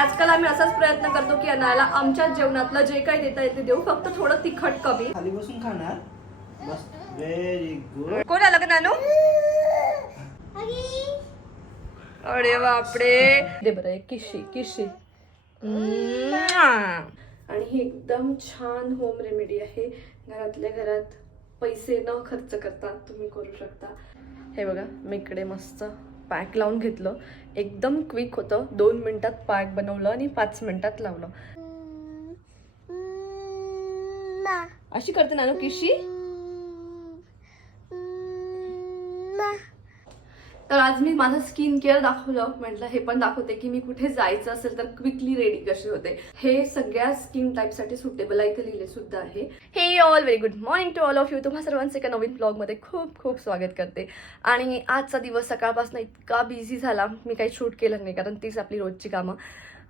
आजकाल आम्ही असाच प्रयत्न करतो की अनाला आमच्या जेवणातलं जे काही देता येते देऊ. फक्त थोडं तिखट कमी. खाली बसून खाणार? बस. व्हेरी गुड कोण आलं का नानू? अरे बापरे. दे बरं एक किशी किशी आणि ही एकदम छान होम रेमेडी आहे. घरातल्या घरात पैसे न खर्च करता तुम्ही करू शकता. हे बघा मी इकडे मस्त पॅक लावून घेतलं. एकदम क्विक होतं दोन मिनटात पॅक बनवलं आणि पाच मिनटात लावलं अशी करते नानू किशी तर आज मी माझं स्किन केअर दाखवलं. म्हटलं हे पण दाखवते की मी कुठे जायचं असेल तर क्विकली रेडी कशी होते. हे सगळ्या स्किन टाईपसाठी सुटेबल आहे लिहिले सुद्धा आहे. हे all very good morning to all of you तुम्हा सर्वांचे एका नवीन ब्लॉगमध्ये खूप खूप स्वागत करते. आणि आजचा दिवस सकाळपासून इतका बिझी झाला. मी काही शूट केलं नाही कारण तीच आपली रोजची कामं.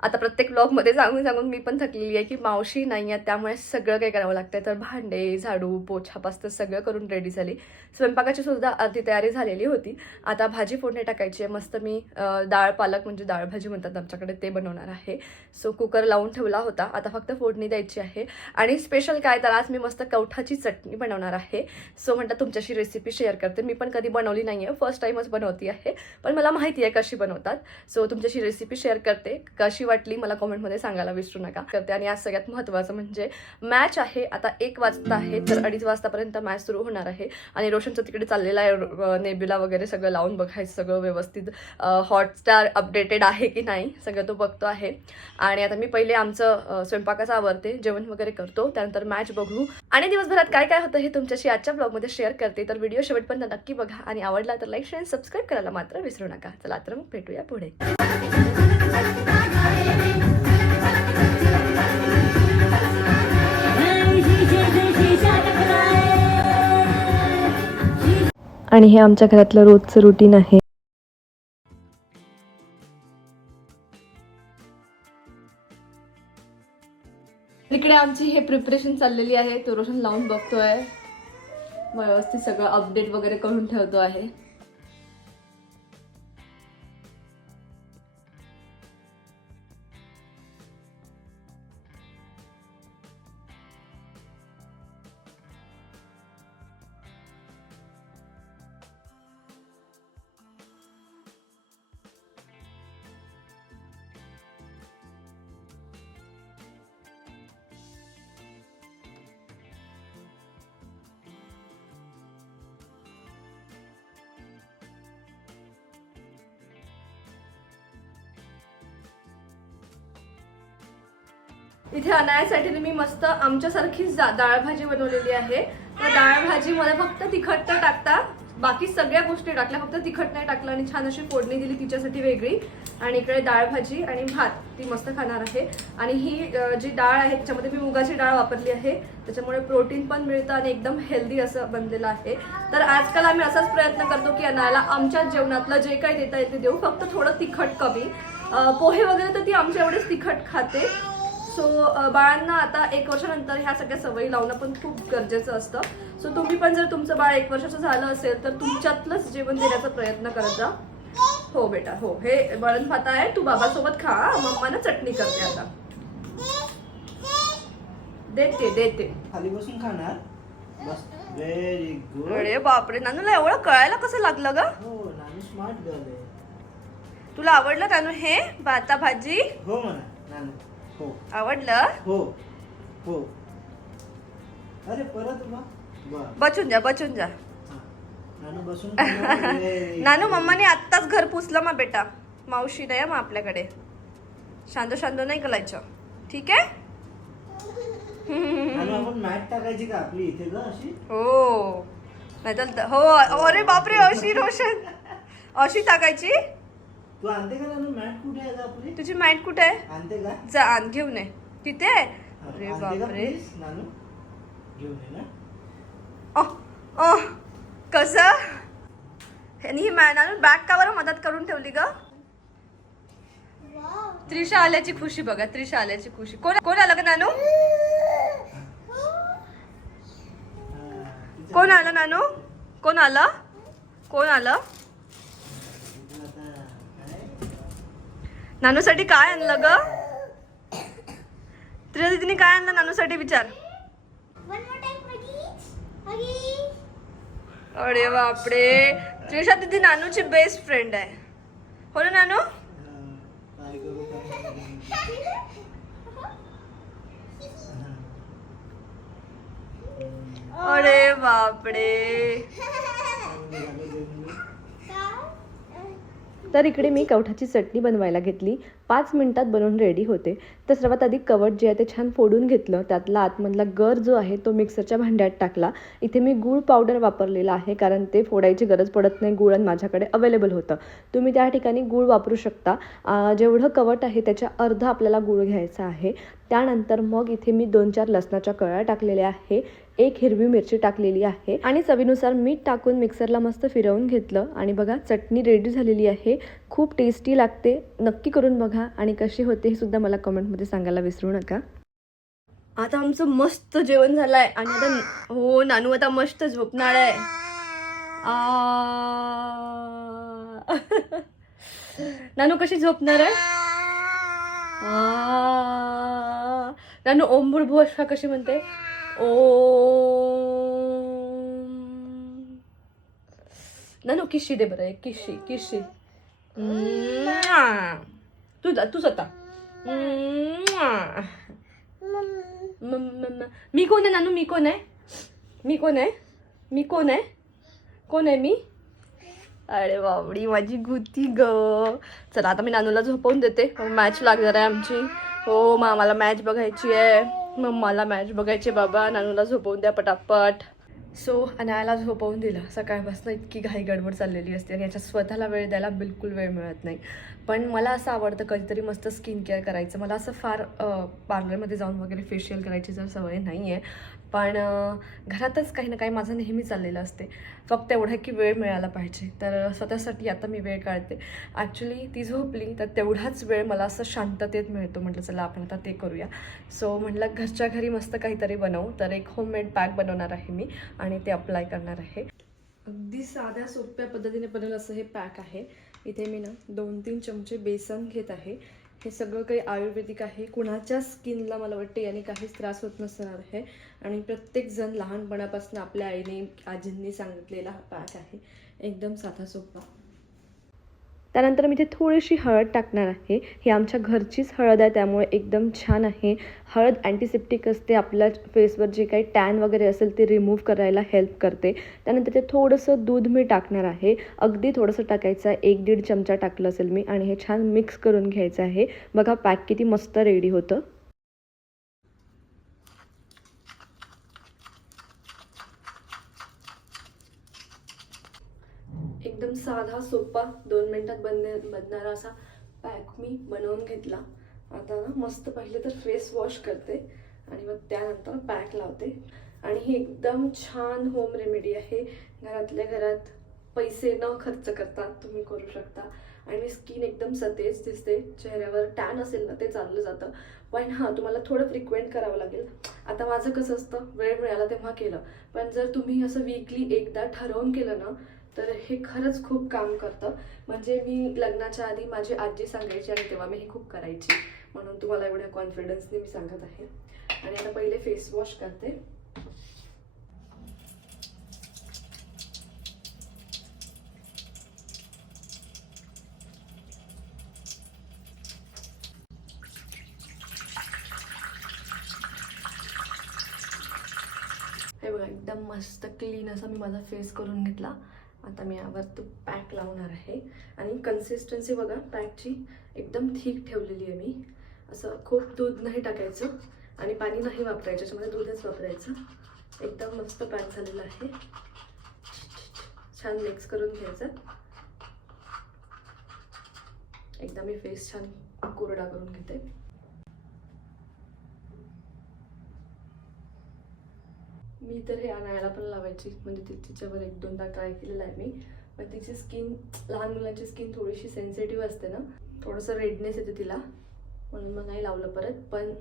आता प्रत्येक ब्लॉगमध्ये सांगून सांगून मी पण थकलेली आहे की मावशी नाही आहे त्यामुळे सगळं काही करावं लागतं तर भांडे झाडू पोछा सगळं करून रेडी झाली. स्वयंपाकाची सुद्धा अर्धी तयारी झालेली होती. आता भाजी फोडणी टाकायची आहे. मस्त मी डाळ पालक म्हणजे डाळ भाजी म्हणतात आमच्याकडे ते बनवणार आहे. सो कुकर लावून ठेवला होता. आता फक्त फोडणी द्यायची आहे. आणि स्पेशल काय? तर आज मी मस्त कवठाची चटणी बनवणार आहे. सो म्हणतात तुमच्याशी रेसिपी शेअर करते. मी पण कधी बनवली नाही आहे फर्स्ट टाईमच बनवती आहे पण मला माहिती आहे कशी बनवतात. सो तुमच्याशी रेसिपी शेअर करते. कशी वाटली मला कॉमेंटमध्ये सांगायला विसरू नका. करते आणि आज सगळ्यात महत्त्वाचं म्हणजे मॅच आहे. आता एक वाजता आहे तर अडीच वाजतापर्यंत मॅच सुरू होणार आहे. आणि रोशनचं तिकडे चाललेला आहे नेबिला वगैरे सगळं लावून बघायचं सगळं व्यवस्थित हॉटस्टार अपडेटेड आहे की नाही सगळं तो बघतो आहे. आणि आता मी पहिले आमचं स्वयंपाकाचं आवरते जेवण वगैरे करतो त्यानंतर मॅच बघू. आणि दिवसभरात काय काय होतं हे तुमच्याशी आजच्या ब्लॉगमध्ये शेअर करते तर व्हिडिओ शेवटपर्यंत नक्की बघा. आणि आवडला तर लाईक शेअर सबस्क्राईब करायला मात्र विसरू नका. चला तर मग भेटूया पुढे. आणि हे आमच्या घरातलं रोजचं रुटीन आहे. इकडे आमची हे प्रिपरेशन चाललेली आहे. तो रोशन लावून बघतोय. व्यवस्थित सगळं अपडेट वगैरे करून ठेवतो आहे. इथे अनायासाठी मी मस्त आमच्यासारखीच जा- डाळ भाजी बनवलेली आहे. तर डाळ भाजीमध्ये फक्त तिखट तर टाकता बाकी सगळ्या गोष्टी टाकल्या फक्त तिखट नाही टाकलं आणि छान अशी फोडणी दिली तिच्यासाठी वेगळी. आणि इकडे डाळ भाजी आणि भात ती मस्त खाणार आहे. आणि ही जी डाळ आहे त्याच्यामध्ये मी मुगाची डाळ वापरली आहे. त्याच्यामुळे प्रोटीन पण मिळतं आणि एकदम हेल्दी असं बनलेलं आहे. तर आजकाल आम्ही असाच प्रयत्न करतो की अनायला आमच्या जेवणातलं जे काही देता येते देऊ. फक्त थोडं तिखट कमी. पोहे वगैरे तर ती आमच्या एवढेच तिखट खाते. सो बाळांना आता एक वर्षानंतर ह्या सगळ्या सवयी लावणं पण खूप गरजेचं असतं. सो तुम्ही पण जर तुमचं बाळ एक वर्षाचं झालं असेल तर तुमच्यातलंच जेवण देण्याचा प्रयत्न करत जा. हो बेटा हो. हे वरण भात आहे. तू बाबासोबत खा मम्मा ना चटणी करते आता. देते देते. खाली बसून खाणार? बस. व्हेरी गुड अरे बापरे नानूला एवढं कळायला कसं लागलं ग? हो नानू स्मार्ट गर्ल आहे. तुला आवडलं नानू हे? भाता भाजी हो म्हणा नानू. हो. आवडलं? हो. हो. अरे परत वा बचून जा बचून जा. नानू बसून नानू. मम्माने आत्ताच घर पुसलं मा बेटा. मावशी नाही मग आपल्याकडे. शांत शांत नाही करायचं ठीक आहे? नानू आपण मॅट टाकायची का आपली इथे अशी? हो. नाही तर हो. अरे बापरे अशी रोशन. अशी टाकायची? तू आणते का नानू मॅट कुठे आहे ग आपली? तुझी माइंड कुठे आहे? आणते का? जा आण घेऊन ये. तिथे आहे? अरे आणते का बापरे. please, नानू? घेऊन ये ना. अह, अह, कसं? ही मॅनानं बॅग का बरं मदत करून ठेवली ग? त्रिशा आल्याची खुशी बघा त्रिशा आल्याची खुशी. कोण कोण आलं का नानू? हा, कोण आलं नानू? कोण आलं? कोण आलं तिचं आता काय? नानूसाठी काय आणलं ग? तुझ्या दीदीने काय आणलं नानूसाठी विचार. अरे बापरे. त्रिशा दीदी नानूची बेस्ट फ्रेंड आहे. हो ना नानू? अरे बापरे. तर इकडे मी कवठाची चटणी बनवायला घेतली. पाच मिनटात बनवून रेडी होते. तर सर्वात आधी कवट जे आहे ते छान फोडून घेतलं. त्यातला आतमधला गर जो आहे तो मिक्सरच्या भांड्यात टाकला. इथे मी गूळ पावडर वापरलेला आहे कारण ते फोडायची गरज पडत नाही. गुळ आणि माझ्याकडे अवेलेबल होतं. तुम्ही त्या ठिकाणी गूळ वापरू शकता. जेवढं कवट आहे त्याच्या अर्ध आपल्याला गूळ घ्यायचा आहे. त्यानंतर मग इथे मी दोन चार लसणाच्या कळ्या टाकलेल्या आहे. एक हिरवी मिरची टाकलेली आहे. आणि चवीनुसार मीठ टाकून मिक्सरला मस्त फिरवून घेतलं. आणि बघा चटणी रेडी झालेली आहे. खूप टेस्टी लागते. नक्की करून बघा आणि कशी होते हे सुद्धा मला कमेंटमध्ये सांगायला विसरू नका. आता आमचं मस्त जेवण झालं आहे आणि आता हो नानू आता मस्त झोपणार आहे. आ. नानू कशी झोपणार आहे? आ. नानू ओम भुरभुवा कशी म्हणते? ओ नानू किशी दे बरं किशी किशी. तू जा तू स्वतः मी कोण आहे नानू मी कोण आहे मी कोण आहे मी कोण आहे कोण आहे मी अरे बाबडी माझी गुती ग. चला आता मी नानूला झोपवून देते. मॅच लागणार आहे आमची. हो मामाला मॅच बघायची आहे. मग मला मॅच बघायची आहे बाबा. नानूला झोपवून द्या पटापट. सो अनायाला झोपवून दिलं. सकाळपासून इतकी घाई गडबड चाललेली असते आणि याच्यात स्वतःला वेळ द्यायला बिलकुल वेळ मिळत नाही. पण मला असं आवडतं कधीतरी मस्त स्किन केअर करायचं. मला असं फार पार्लरमध्ये जाऊन वगैरे फेशियल करायची जर सवय नाही आहे पण घरातच काही ना काही माझं नेहमी चाललेलं असते. फक्त एवढं की वेळ मिळाला पाहिजे. तर स्वतःसाठी आता मी वेळ काढते. ॲक्च्युली ती झोपली तर तेवढाच वेळ मला असं शांततेत मिळतो. म्हटलं चला आपण आता ते करूया. सो म्हटलं घरच्या घरी मस्त काहीतरी बनवू. तर एक होममेड पॅक बनवणार आहे मी आणि ते अप्लाय करणार आहे. अगदी साध्या सोप्या पद्धतीने बनवलं असं हे पॅक आहे. इथे मी ना दोन तीन चमचे बेसन घेत आहे. हे सगळं काही आयुर्वेदिक आहे. कुणाच्या स्किनला मला वाटते याने काहीच त्रास होत नसणार आहे. आणि प्रत्येकजण लहानपणापासून आपल्या आईने आजींनी सांगितलेला हा पॅक आहे. एकदम साधा सोपा त्यानंतर मी इथे थोडीशी हळद टाकणार आहे. ही आमच्या घरचीच हळद आहे त्यामुळे एकदम छान आहे. हळद अँटीसेप्टिक असते आपल्या फेसवर जे काही टॅन वगैरे असेल ते रिमूव्ह करायला हेल्प करते. त्यानंतर ते थोडंसं दूध मी टाकणार आहे. अगदी थोडंसं टाकायचं आहे. एक दीड चमचा टाकलं असेल मी आणि हे छान मिक्स करून घ्यायचं आहे. बघा पॅक किती मस्त रेडी होतं एकदम साधा सोपा दोन मिनटात बन बनणारा असा पॅक मी बनवून घेतला. आता ना मस्त पहिले तर फेस वॉश करते आणि मग त्यानंतर पॅक लावते. आणि ही एकदम छान होम रेमेडी आहे. घरातल्या घरात पैसे न खर्च करता तुम्ही करू शकता. आणि स्किन एकदम सतेज दिसते. चेहऱ्यावर टॅन असेल ना ते चाललं जातं. पण हां तुम्हाला थोडं फ्रिक्वेंट करावं लागेल. आता माझं कसं असतं? वेळ मिळाला तेव्हा केलं. पण जर तुम्ही असं वीकली एकदा ठरवून केलं ना तर हे खरंच खूप काम करतं. म्हणजे मी लग्नाच्या आधी माझी आजी सांगायची आणि तेव्हा मी हे खूप करायची. म्हणून तुम्हाला एवढ्या कॉन्फिडन्सने मी सांगत आहे. आणि आता पहिले फेस वॉश करते. हे बघा एकदम मस्त क्लीन असा मी माझा फेस करून घेतला. आता मी यावर तो पॅक लावणार आहे. आणि कन्सिस्टन्सी बघा पॅकची एकदम ठीक ठेवलेली आहे मी. असं खूप दूध नाही टाकायचं आणि पाणी नाही वापरायचं त्याच्यामध्ये दूधच वापरायचं. एकदम मस्त पॅक झालेलं आहे. छान मिक्स करून घ्यायचं. एकदा मी फेस छान कोरडा करून घेते. मी तर हे आणायला पण लावायची. म्हणजे ती तिच्यावर एक दोनदा ट्राय केलेला आहे मी. पण तिची स्किन लहान मुलांची स्किन थोडीशी सेन्सिटिव्ह असते ना. थोडंसं रेडनेस येते तिला. म्हणून मग नाही लावलं परत. पण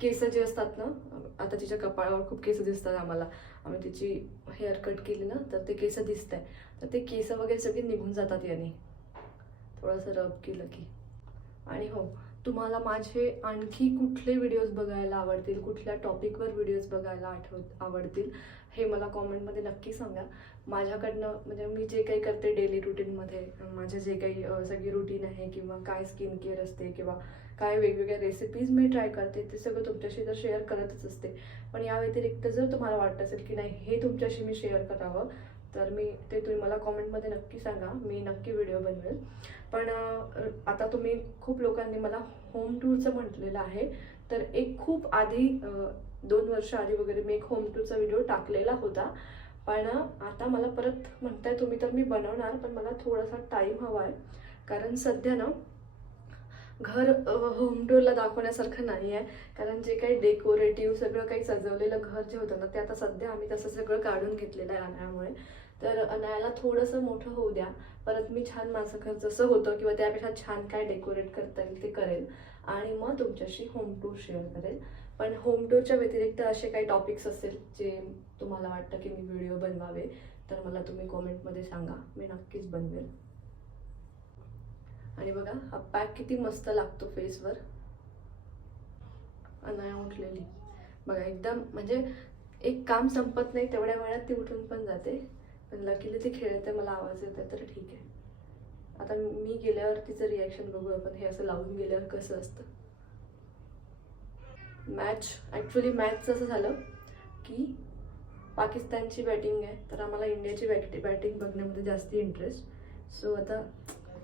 केस जे असतात ना आता तिच्या कपाळावर खूप केस दिसतात आम्हाला. आम्ही तिची हेअर कट केली ना तर ते केस दिसत आहे तर ते केस वगैरे सगळे निघून जातात याने. थोडंसं रब केलं की. आणि हो तुम्हाला माझे आणखी कुठले व्हिडिओज बघायला आवडतील कुठल्या टॉपिकवर व्हिडिओज बघायला आठव आवडतील हे मला कॉमेंटमध्ये नक्की सांगा. माझ्याकडनं म्हणजे मी जे काही करते डेली रुटीनमध्ये माझे जे काही सगळी रुटीन आहे किंवा काय स्किन केअर असते किंवा काय वेगवेगळ्या रेसिपीज मी ट्राय करते ते सगळं तुमच्याशी तर शेअर करतच असते. पण या व्यतिरिक्त जर तुम्हाला वाटत असेल की नाही हे तुमच्याशी मी शेअर करावं तर मी ते तुम्ही मला कॉमेंटमध्ये नक्की सांगा. मी नक्की व्हिडिओ बनवेल. पण आता तुम्ही खूप लोकांनी मला होम टूरचं म्हटलेलं आहे. तर एक खूप आधी दोन वर्ष आधी वगैरे मी एक होम टूरचा व्हिडिओ टाकलेला होता. पण आता मला परत म्हणताय तुम्ही तर मी बनवणार पण मला थोडासा टाईम हवा आहे. कारण सध्या ना घर होम टूरला दाखवण्यासारखं नाही आहे. कारण जे काही डेकोरेटिव्ह सगळं काही सजवलेलं घर जे होतं ना ते आता सध्या आम्ही तसं सगळं काढून घेतलेलं आहे अनायामुळे तर अनायाला थोडंसं मोठं होऊ द्या. परत मी छान माझं घर जसं होतं किंवा त्यापेक्षा छान काय डेकोरेट करता येईल ते करेल. आणि मग तुमच्याशी होम टूर शेअर करेल. पण होम टूरच्या व्यतिरिक्त असे काही टॉपिक्स असेल जे तुम्हाला वाटतं की मी व्हिडिओ बनवावे तर मला तुम्ही कॉमेंटमध्ये सांगा. मी नक्कीच बनवेल. आणि बघा हा पॅक किती मस्त लागतो फेसवर अनाया उठलेली. बघा एकदम म्हणजे एक काम संपत नाही तेवढ्या वेळात ती उठून पण जाते. पण लकीली ती खेळते मला आवाज येते तर ठीक आहे. आता मी गेल्यावर तिचं रिॲक्शन बघू आपण हे असं लावून गेल्यावर कसं असतं. मॅच ॲक्च्युली मॅचचं असं झालं की पाकिस्तानची बॅटिंग आहे तर आम्हाला इंडियाची बॅट बॅटिंग बघण्यामध्ये जास्त इंटरेस्ट सो आता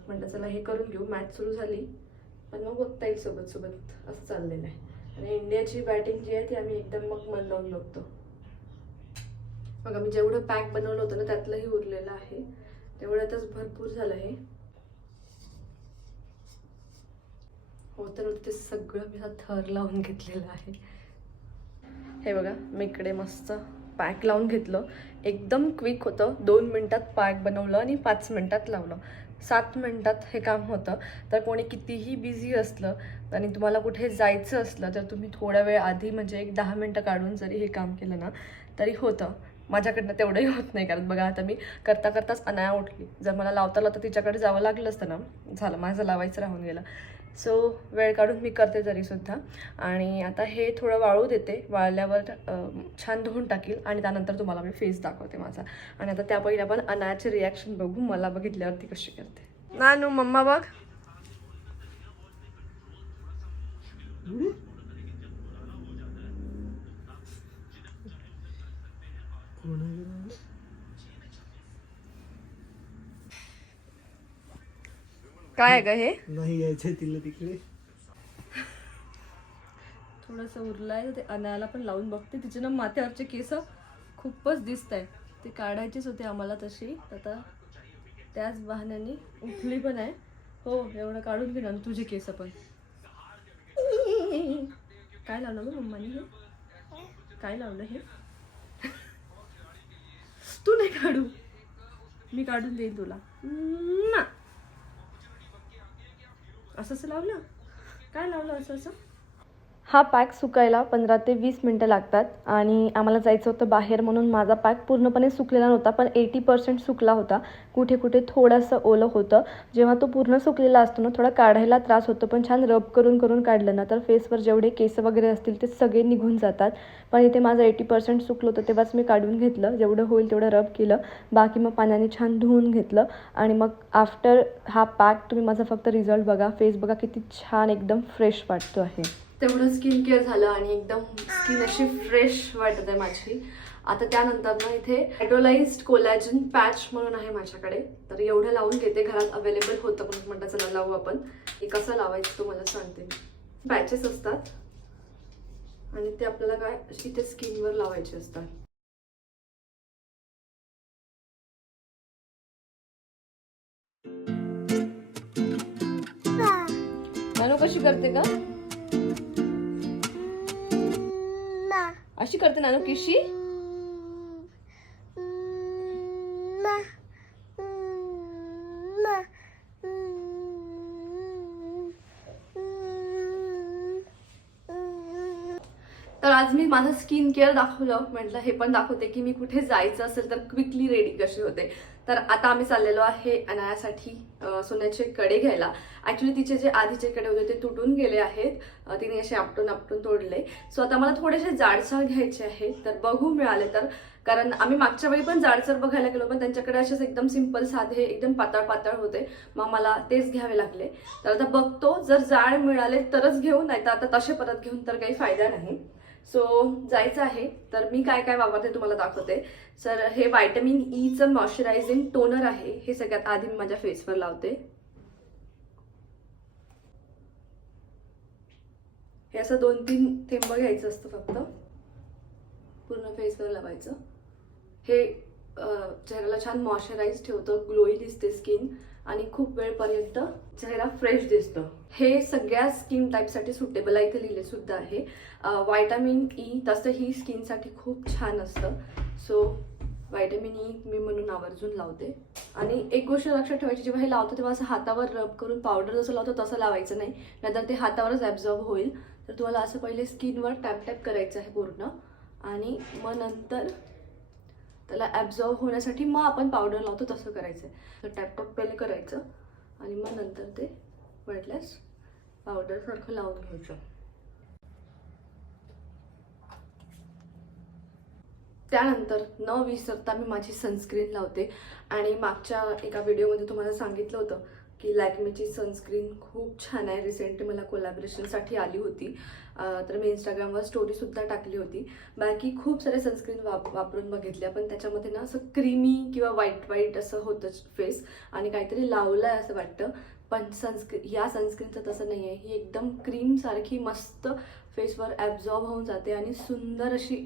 म्हणलं चला हे करून घेऊ मॅच सुरू झाली. पण मग बघता येईल सोबत सोबत असं चाललेलं आहे. आणि इंडियाची बॅटिंग जी आहे ती आम्ही एकदम मग मन लावून बघतो. बघा मी जेवढं पॅक बनवलं होतं ना त्यातलंही उरलेलं आहे. तेवढ्यातच भरपूर झालं हे. होतं तर ते सगळं मी असा थर लावून घेतलेलं आहे. हे बघा मी इकडे मस्त पॅक लावून घेतलं. एकदम क्विक होतं. दोन मिनटात पॅक बनवलं आणि पाच मिनटात लावलं. सात मिनटात हे काम होतं. तर कोणी कितीही बिझी असलं आणि तुम्हाला कुठे जायचं असलं तर तुम्ही थोड्या वेळ आधी म्हणजे एक दहा मिनटं काढून जरी हे काम केलं ना तरी होतं. माझ्याकडनं तेवढंही होत नाही. कारण बघा आता मी करता करताच अनाया उठली. जर मला लावता लावता तिच्याकडे जावं लागलं असतं ना. झालं माझं लावायचं राहून गेलं. सो वेळ काढून मी करते तरीसुद्धा आणि आता हे थोडं वाळू देते. वाळल्यावर छान धुवून टाकील. आणि त्यानंतर तुम्हाला मी फेस दाखवते माझा. आणि आता त्या पहिले आपण अनायाचे रिॲक्शन बघू. मला बघितल्यावर ती कशी करते. नानू मम्मा बघ. काय आहे ग हे? नाही यायचंय तिला तिकडे. थोडंसं उरलं आहे ते अनायाला पण लावून बघते. तिचे ना माथ्यावरचे केस खूपच दिसत आहे ते काढायचेच होते आम्हाला तशी. आता त्याच बहाण्याने उठली पण आहे. हो एवढं काढून घे ना तुझे केस पण. काय लावलं ग मम्मानी हे? काय लावलं हे? तू नाही काढू. मी काढून देईन तुला. ना. असं असं लावलं? काय लावलं असं असं? हा पॅक सुकायला पंधरा ते वीस मिनटं लागतात आणि आम्हाला जायचं होतं बाहेर म्हणून माझा पॅक पूर्णपणे सुकलेला नव्हता पण एटी पर्सेंट सुकला होता. कुठे कुठे थोडंसं ओलं होतं. जेव्हा तो पूर्ण सुकलेला असतो ना थोडा काढायला त्रास होतो पण छान रब करून करून काढलं ना तर फेसवर जेवढे केस वगैरे असतील ते सगळे निघून जातात. पण इथे माझं एटी पर्सेंट सुकलं होतं तेव्हाच मी काढून घेतलं. जेवढं होईल तेवढं रब केलं. बाकी मग पाण्याने छान धुवून घेतलं. आणि मग आफ्टर हा पॅक तुम्ही माझा फक्त रिझल्ट बघा. फेस बघा किती छान एकदम फ्रेश वाटतो आहे. तेवढं स्किन केअर झालं आणि एकदम स्किन अशी फ्रेश वाटत आहे माझी. आता त्यानंतर ना इथे हायड्रोलाइज्ड कोलॅजन पॅच म्हणून आहे माझ्याकडे. तर एवढं लावून घेते घरात अवेलेबल होतं म्हणून म्हटलं चला लावू आपण. हे कसं लावायचं तो मला सांगते पॅचेस असतात. आणि ते आपल्याला काय इथे स्किनवर लावायचे असतात. कशी करते का. अशी करते नानू किशी? तर आज मी माझं स्किन केअर दाखवलं. म्हटलं हे पण दाखवते की मी कुठे जायचं असेल तर क्विकली रेडी कशी होते. तर आता आम्ही चाललेलो आहे अनायासाठी. सोन्याचे कडे घ्यायला. ॲक्च्युली तिचे जे आधीचे कडे होते ते तुटून गेले आहेत. तिने असे आपटून आपटून तोडले. सो आता मला थोडेसे जाडसर घ्यायचे आहेत तर बघू मिळाले तर. कारण आम्ही मागच्या वेळी पण जाडसर बघायला गेलो पण त्यांच्याकडे असेच एकदम सिंपल साधे एकदम पातळ पातळ होते. मग मला तेच घ्यावे लागले. तर आता बघतो जर जाड मिळाले तरच घेऊ नाही तर आता तसे परत घेऊन तर काही फायदा नाही. सो जायचं आहे. तर मी काय काय वापरते तुम्हाला दाखवते. सर हे व्हायटमिन ईचं मॉइश्चरायझिंग टोनर आहे. हे सगळ्यात आधी मी माझ्या फेसवर लावते. हे असं दोन तीन थेंब घ्यायचं असतं फक्त. पूर्ण फेसवर लावायचं. हे चेहऱ्याला छान मॉइश्चराईज ठेवतं. ग्लोई दिसते स्किन आणि खूप वेळपर्यंत चेहरा फ्रेश दिसतो. हे सगळ्या स्किन टाईपसाठी सुटेबल आहे इथे लिहिले सुद्धा आहे. व्हायटामिन ई e, तसं ही स्किनसाठी खूप छान असतं. सो व्हायटामिन ई मी म्हणून आवर्जून लावते. आणि एक गोष्ट लक्षात ठेवायची जेव्हा हे लावतो तेव्हा असं हातावर रब करून पावडर जसं लावतो तसं लावायचं नाही. नाहीतर ते हातावरच ॲब्झॉर्ब होईल. तर तुम्हाला असं पहिले स्किनवर टॅप टॅप करायचं आहे पूर्ण. आणि मग नंतर त्याला ॲब्झॉर्ब होण्यासाठी मग आपण पावडर लावतो तसं करायचं आहे तर टॅपटॉप पहिले करायचं आणि मग नंतर ते वाटल्यास पावडरसारखं लावून घ्यायचं. त्यानंतर न विसरता मी माझी सनस्क्रीन लावते. आणि मागच्या एका व्हिडिओमध्ये तुम्हाला सांगितलं होतं की लॅकमेची सनस्क्रीन खूप छान आहे. रिसेंटली मला कोलॅबरेशनसाठी आली होती. तर मी इंस्टाग्रामवर स्टोरीसुद्धा टाकली होती. बाकी खूप सारे सनस्क्रीन वाप वापरून बघितल्या पण त्याच्यामध्ये ना असं क्रीमी किंवा व्हाईट व्हाईट असं होतं फेस आणि काहीतरी लावलं आहे असं वाटतं. पण सनस्क्रीन या सनस्क्रीनचं तसं नाही आहे ही एकदम क्रीमसारखी मस्त फेसवर ॲब्झॉर्ब होऊन जाते आणि सुंदर अशी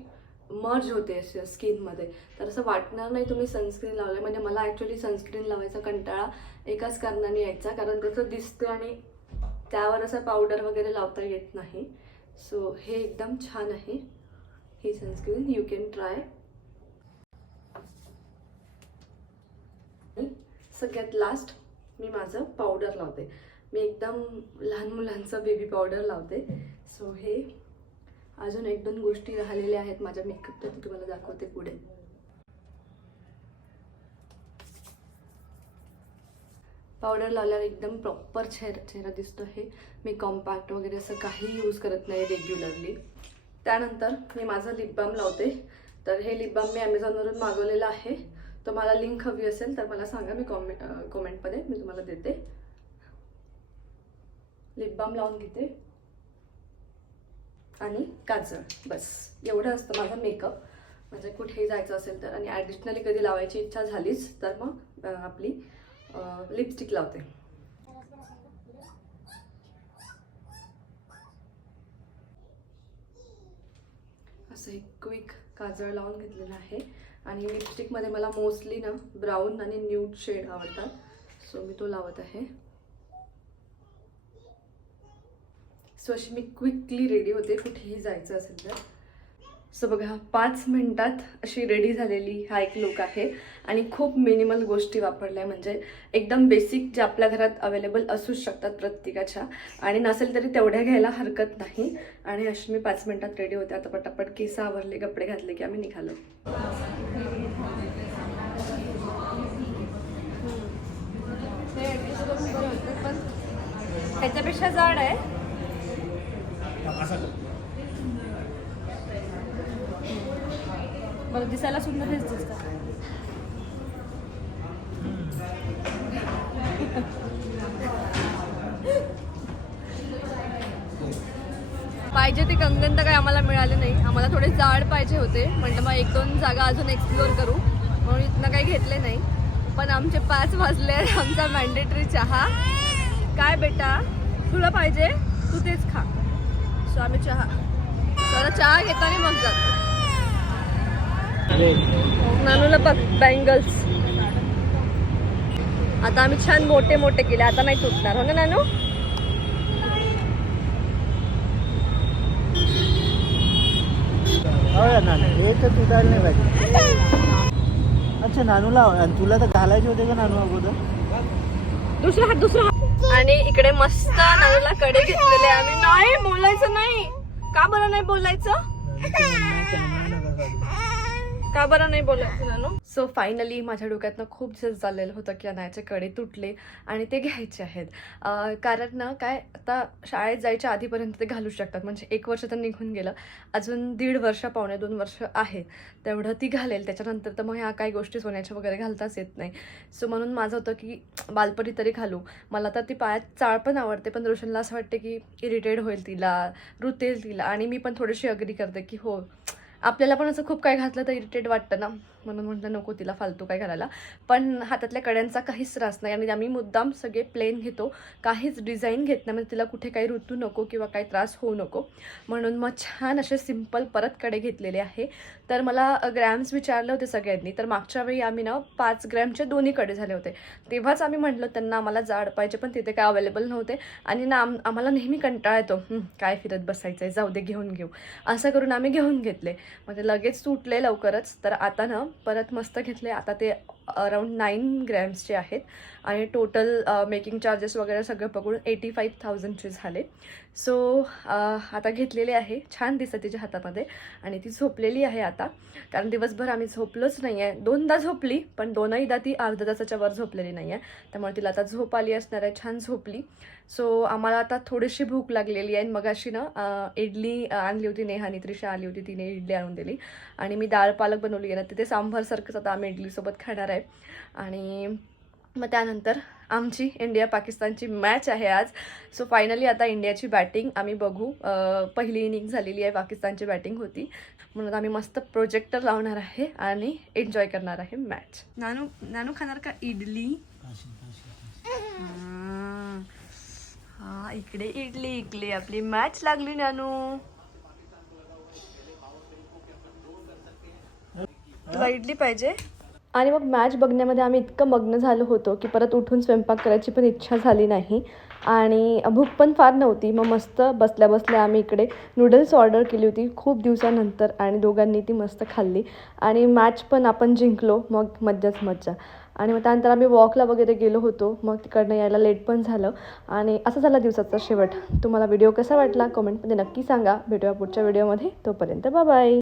मर्ज होते स्किनमध्ये. तर असं वाटणार नाही तुम्ही सनस्क्रीन लावलं म्हणजे मला ॲक्च्युली सनस्क्रीन लावायचा कंटाळा एकाच कारणाने यायचा. कारण त्याचं दिसतं आणि त्यावर असं पावडर वगैरे लावता येत नाही. सो हे एकदम छान आहे. ही सनस्क्रीन यू कॅन ट्राय सगळ्यात लास्ट मी माझं पावडर लावते. मी एकदम लहान मुलांचं बेबी पावडर लावते. सो हे अजून एक दोन गोष्टी राहिलेल्या आहेत माझ्या मेकअपच्या ते तुम्हाला दाखवते पुढे. पावडर लावल्यावर एकदम प्रॉपर चेहरा चेहरा दिसतो आहे मी कॉम्पॅक्ट वगैरे असं काही यूज करत नाही रेग्युलरली त्यानंतर मी माझा लिप बाम लावते. तर हे लिप बाम मी ॲमेझॉनवरून मागवलेलं आहे. तर मला लिंक हवी असेल तर मला सांगा मी कॉमे कॉमेंटमध्ये मी तुम्हाला देते. लिप बाम लावून घेते. आणि काजळ. बस. एवढं असतं माझा मेकअप म्हणजे कुठेही जायचं असेल तर. आणि ॲडिशनली कधी लावायची इच्छा झालीच तर मग आपली लिपस्टिक लावते. असं एक क्विक काजळ लावून घेतलेलं आहे. आणि लिपस्टिकमध्ये मला मोस्टली ना ब्राऊन आणि न्यूड शेड आवडतात. सो मी तो लावत आहे. सो अशी मी क्विकली रेडी होते कुठेही जायचं असेल तर. सो बघा पाच मिनटात अशी रेडी झालेली हा एक लुक आहे. आणि खूप मिनिमल गोष्टी वापरल्या म्हणजे एकदम बेसिक जे आपल्या घरात अवेलेबल असूच शकतात प्रत्येकाच्या. आणि नसेल तरी तेवढ्या घ्यायला हरकत नाही. आणि अशी मी पाच मिनटात रेडी होते. आता पटापट केस आवरले कपडे घातले की आम्ही निघालो. त्याच्यापेक्षा जाड आहे. बरं दिसायला सुंदर हेच दिसतं. पाहिजे ते कंगन तर काही आम्हाला मिळाले नाही. आम्हाला थोडे जाड पाहिजे होते म्हणजे मग एक दोन जागा अजून एक्सप्लोअर करू. म्हणून इथनं काही घेतले नाही. पण आमचे पाच वाजले आहेत. आमचा मॅन्डेटरी चहा. काय बेटा? तुला पाहिजे? तू तेच खा. सो आम्ही चहा. तर चहा घेताना मग जातो. नानूला बघ बँगल्स आता आम्ही छान मोठे मोठे केले. आता नाही तुटणार. हो ना नानू? हो हे तर तुटायला नाही पाहिजे. अच्छा नानूला तुला तर घालायचे होते का नानू अगोदर? दुसरा हात दुसरा हात. आणि इकडे मस्त नानूला कडे घेतलेले. आम्ही. नाही बोलायचं नाही. का बरं नाही बोलायचं. का बरं नाही बोलायचं नानू? सो फायनली माझ्या डोक्यातनं खूप झस झालेलं होतं की अनायाचे कडे तुटले आणि ते घ्यायचे आहेत. कारण ना काय आता शाळेत जायच्या आधीपर्यंत ते घालू शकतात. म्हणजे एक वर्ष तर निघून गेलं. अजून दीड वर्ष पावणे दोन वर्ष आहे. तेवढं ती घालेल. त्याच्यानंतर तर मग ह्या काही गोष्टी सोन्याच्या वगैरे घालताच येत नाही. सो म्हणून माझं होतं की बालपणी तरी घालू. मला तर ती पायात चाळ पण आवडते. पण रोशनला असं वाटते की इरिटेड होईल तिला रुतेल तिला. आणि मी पण थोडीशी अग्री करते की हो आपल्याला पण असं खूप काय घातलं तर इरिटेट वाटतं ना. म्हणून म्हटलं नको तिला फालतू काय घालायला. पण हातातल्या कड्यांचा काहीच त्रास नाही. आणि आम्ही मुद्दाम सगळे प्लेन घेतो. काहीच डिझाईन घेत नाही. म्हणजे तिला कुठे काही ऋतू नको किंवा काही त्रास होऊ नको. म्हणून मग छान असे सिंपल परत कडे घेतलेले आहे. तर मला ग्रॅम्स विचारले होते सगळ्यांनी. तर मागच्या वेळी आम्ही ना पाच ग्रॅमचे दोन्ही कडे झाले होते. तेव्हाच आम्ही म्हटलं त्यांना आम्हाला जाड पाहिजे पण तिथे काय अवेलेबल नव्हते. आणि ना आम आम्हाला नेहमी कंटाळा येतो. काय फिरत बसायचं आहे जाऊ दे घेऊन घेऊ. असं करून आम्ही घेऊन घेतले. मग ते लगेच तुटले लवकरच. तर आता ना परत मस्त घेतले. आता ते अराऊंड नाईन ग्रॅम्सचे आहेत. आणि टोटल मेकिंग चार्जेस वगैरे सगळं पकडून एटी फाईव्ह थाउजंडचे झाले. सो आता घेतलेले आहे. छान दिसतं तिच्या हातामध्ये. आणि ती झोपलेली आहे आता. कारण दिवसभर आम्ही झोपलोच नाही आहे दोनदा झोपली पण दोनहीदा ती अर्धा तासाच्या वर झोपलेली नाही आहे त्यामुळे तिला आता झोप आली असणार आहे. छान झोपली. सो आम्हाला आता थोडीशी भूक लागलेली आहे. मग अशी ना इडली आणली होती नेहानी त्रिशा आली होती. तिने इडली आणून दिली. आणि मी डाळ पालक बनवली आहे ना तिथे सांबारसारखंच आता आम्ही इडलीसोबत खाणार आहे. आणि मग त्यानंतर आमची इंडिया पाकिस्तानची मॅच आहे आज. सो फायनली आता इंडियाची बॅटिंग आम्ही बघू. पहिली इनिंग झालेली आहे पाकिस्तानची बॅटिंग होती. म्हणून आम्ही मस्त प्रोजेक्टर लावणार आहे आणि एन्जॉय करणार आहे मॅच नानू नानू खाणार का इडली. हा इकडे इडली इकली आपली मॅच लागली नानू. तुला इडली पाहिजे? आणि मग मॅच बघण्यामध्ये आम्ही इतकं मग्न झालो होतो की परत उठून स्वयंपाक करायची पण इच्छा झाली नाही. आणि भूक पण फार नव्हती. मग मस्त बसल्या बसल्या आम्ही इकडे नूडल्स ऑर्डर केली होती खूप दिवसानंतर आणि दोघांनी ती मस्त खाल्ली. आणि मॅच पण आपण जिंकलो. मग मज्जाच मज्जा. आणि मग त्यानंतर आम्ही वॉकला वगैरे गेलो होतो. मग तिकडनं यायला लेट पण झालं. आणि असं झाला दिवसाचा शेवट. तुम्हाला व्हिडिओ कसा वाटला? कमेंटमध्ये नक्की सांगा. भेटूया पुढच्या व्हिडिओमध्ये तोपर्यंत बाय